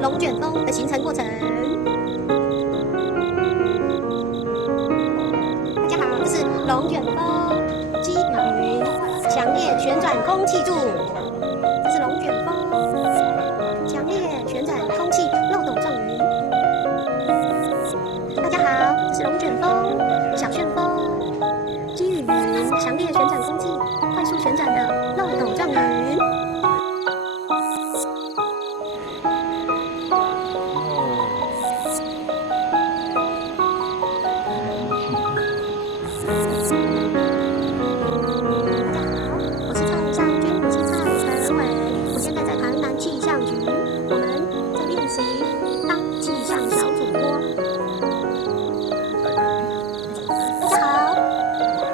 龙卷风的形成过程。大家好，这是龙卷风积云强烈旋转空气柱。这是龙卷风强烈旋转空气漏斗状云。大家好，这是龙卷风小旋风积雨云强烈旋转空气快速旋转的漏斗状云。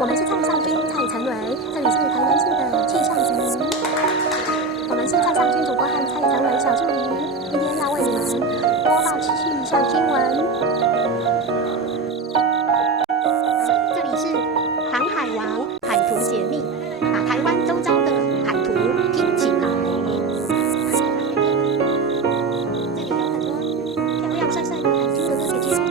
我们是蔡少君、蔡承洧，这里是台南市的气象局。我们是蔡少君主播和蔡承洧小助理，今天要为你们播报气象新闻。这里是航海王海图解密，把台湾周遭的海图拼起来。这里有很多漂亮帅帅的海军哥哥姐姐哦。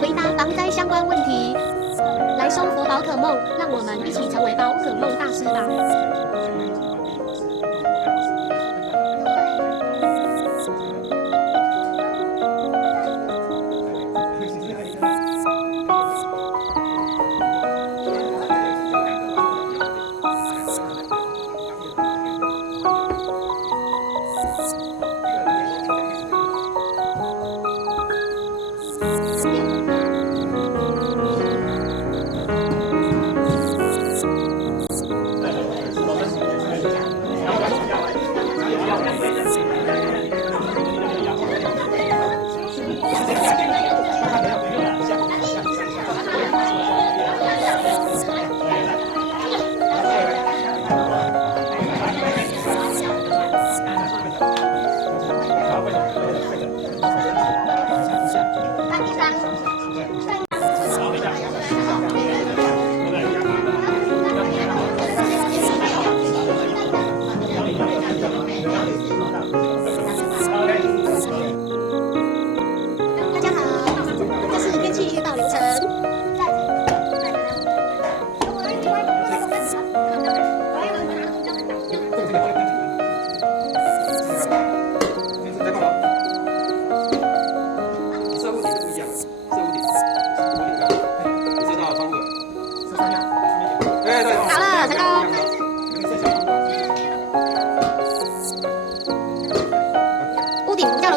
回答防灾相关问题，来收服宝可梦，让我们一起成为宝可梦大师吧！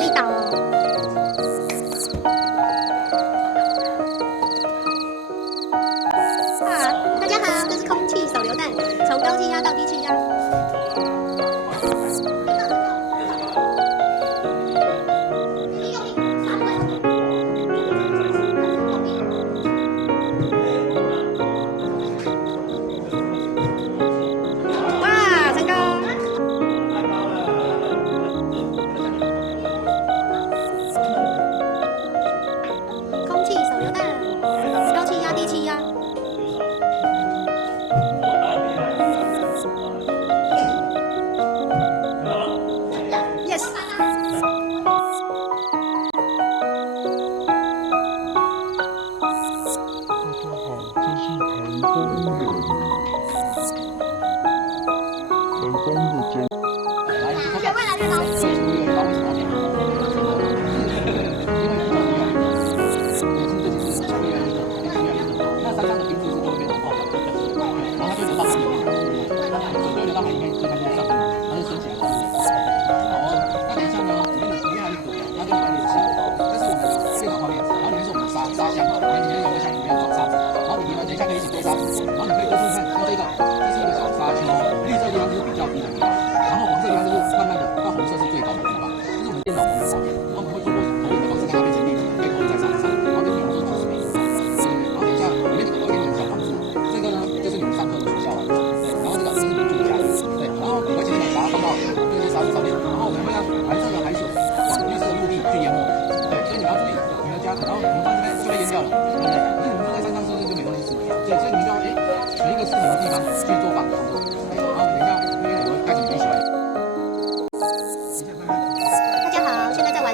力岛哦。大家好，这是空气手榴弹，从高气压到低气压。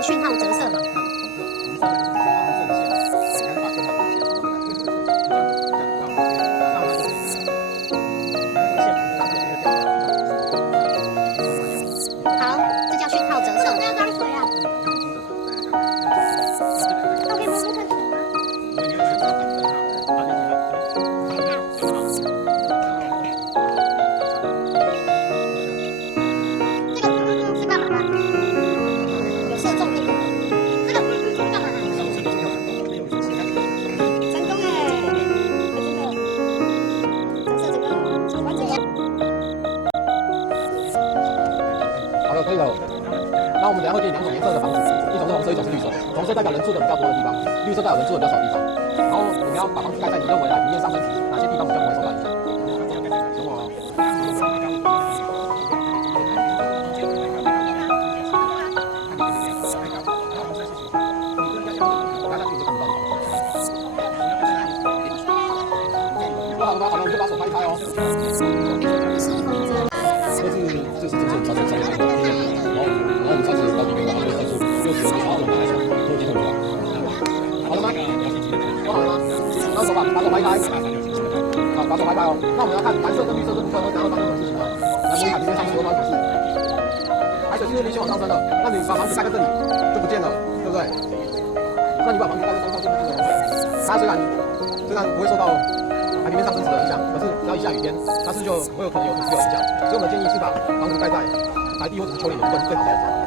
讯号折射。好，这叫讯号折射。那要装水啊？那我可以摸摸看水吗？这个是干嘛的？有射中那个。这个是干嘛的？成功哎！这个折射这个小关键。好了，可以了。那我们等一下会给你2种颜色的房子，一种是红色，一种是绿色。红色代表人住的比较多的地方，绿色代表人住的比较少的地方。然后你们要把房子盖在你认为平面上升哪些地方比较不会受到影响。等我哦。好了吗？好了，我们就把手拍一拍哦。这是真正超越上面的经验。然后我们开始高低变化，就分数60分就好了，特技很多。好了吗？都好了吗？那手把手拍一拍，好，把手拍一拍哦。那我们要看蓝色跟绿色这部分会怎样发生什么事情呢？来，我们看平面上面会发生什么事？海水是明显往上升了，那你把房子盖在这里就不见了，对不对？那你把房子盖在山上就不见了。它虽然不会受到海平面上升值的影响，可是只要一下雨天，它是就会有可能有土石流影响。所以我们的建议是把房子盖在海地或者是丘陵的部分是最好的。